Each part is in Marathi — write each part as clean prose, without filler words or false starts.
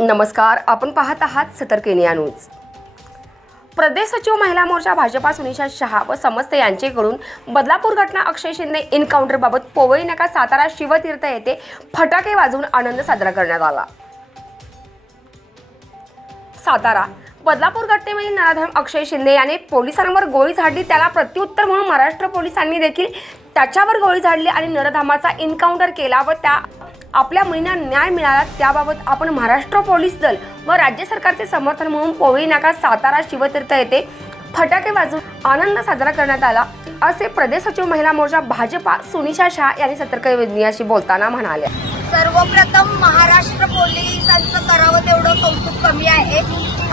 नमस्कार, आपण पाहत आहात सतर्क इंडिया न्यूज। प्रदेश सचिव महिला मोर्चा भाजपा सुनीता शहा व समस्त यांच्याकडून बदलापूर घटना अक्षय शिंदे एन्काउंटर बाबत पोवई नाका सातारा शिवतीर्थ येथे फटाके वाजवून आनंद साजरा करण्यात आला। सातारा बदलापूर घटनेमध्ये नराधम अक्षय शिंदे याने पोलिसांवर गोळी झाडली। त्याला प्रत्युत्तर म्हणून महाराष्ट्र पोलिसांनी देखील त्याच्यावर गोळी झाडली आणि नराधमाचा एन्काउंटर केला व त्या आपल्या मुलींना न्याय मिळाला। त्याबाबत आपण महाराष्ट्र पोलीस दल व राज्य सरकारचे समर्थन म्हणून पोवई नाका सातारा शिवतीर्थ येथे फटाके वाजवून आनंद साजरा करण्यात आला, असे प्रदेश सचिव महिला मोर्चा भाजपा सुनीता शहा यांनी सतर्क इंडियाशी बोलताना म्हणाले। सर्वप्रथम महाराष्ट्र पोलिसांचं करावं तेवढं कौतुक कमी आहे।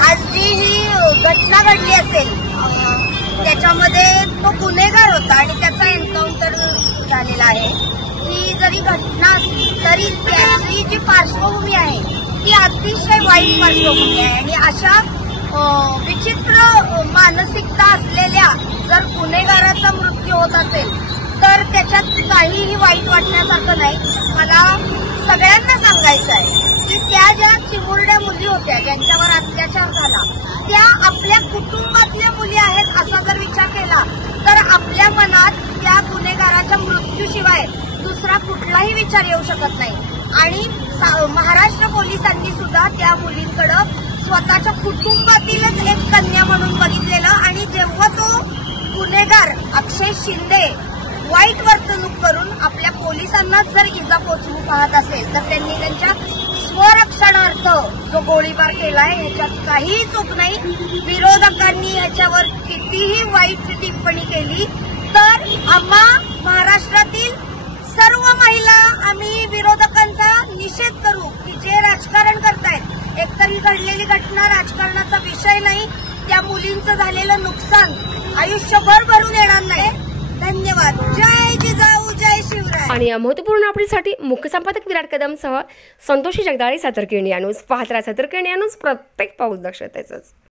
आज जी ही घटना घडली असेल त्याच्यामध्ये तो गुन्हेगार होता आणि त्याचा एन्काउंटर झालेला आहे। ही जरी घटना असली तरी त्याची जी पार्श्वभूमी आहे ती अतिशय वाईट पार्श्वभूमी आहे आणि अशा विचित्र मानसिकता असलेल्या जर गुन्हेगाराचा मृत्यू होत असेल तर त्याच्यात काहीही वाईट वाटण्यासारखं नाही। मला सगळ्यांना सांगायचं आहे की त्या ज्या चिमुरड्या मुली होत्या ज्यांच्यावर अत्याचार झाला त्या आपल्या कुटुंबातल्या मुली आहेत असा जर विचार केला तर आपल्या मनात त्या गुन्हेगाराच्या मृत्यूशिवाय दुसरा कुठलाही विचार येऊ शकत नाही। आणि महाराष्ट्र पोलिसांनी सुद्धा त्या मुलींकडे स्वतःच्या कुटुंबातीलच एक कन्या म्हणून बघितलेलं आणि जेव्हा तो गुन्हेगार अक्षय शिंदे वाईट वर्तणूक करून आपल्या पोलिसांना जर इजा पोचवू पाहत असेल तर त्यांनी त्यांच्या स्वरक्षणार्थ जो गोळीबार केलाय ह्याच्यात काहीही चूक नाही। विरोधकांनी याच्यावर कितीही वाईट टिप्पणी केली तर आम्हा महाराष्ट्रातील सर्व महिला आम्ही विरोधकांचा निषेध करू की जे राजकारण करतायत। एकतरी घडलेली घटना राजकारणाचा विषय नाही, त्या मुलींचं झालेलं नुकसान आयुष्यभर भरून येणार नाही। धन्यवाद। जय जिजाऊ, जय शिवराय। आणि या महत्त्वपूर्ण अपडेटसाठी मुख्य संपादक विराट कदम सह संतोषी जगदाळे, सतर्क इंडिया न्यूज पाहत राहा। सतर्क इंडिया न्यूज, प्रत्येक पाऊल दक्षतेच।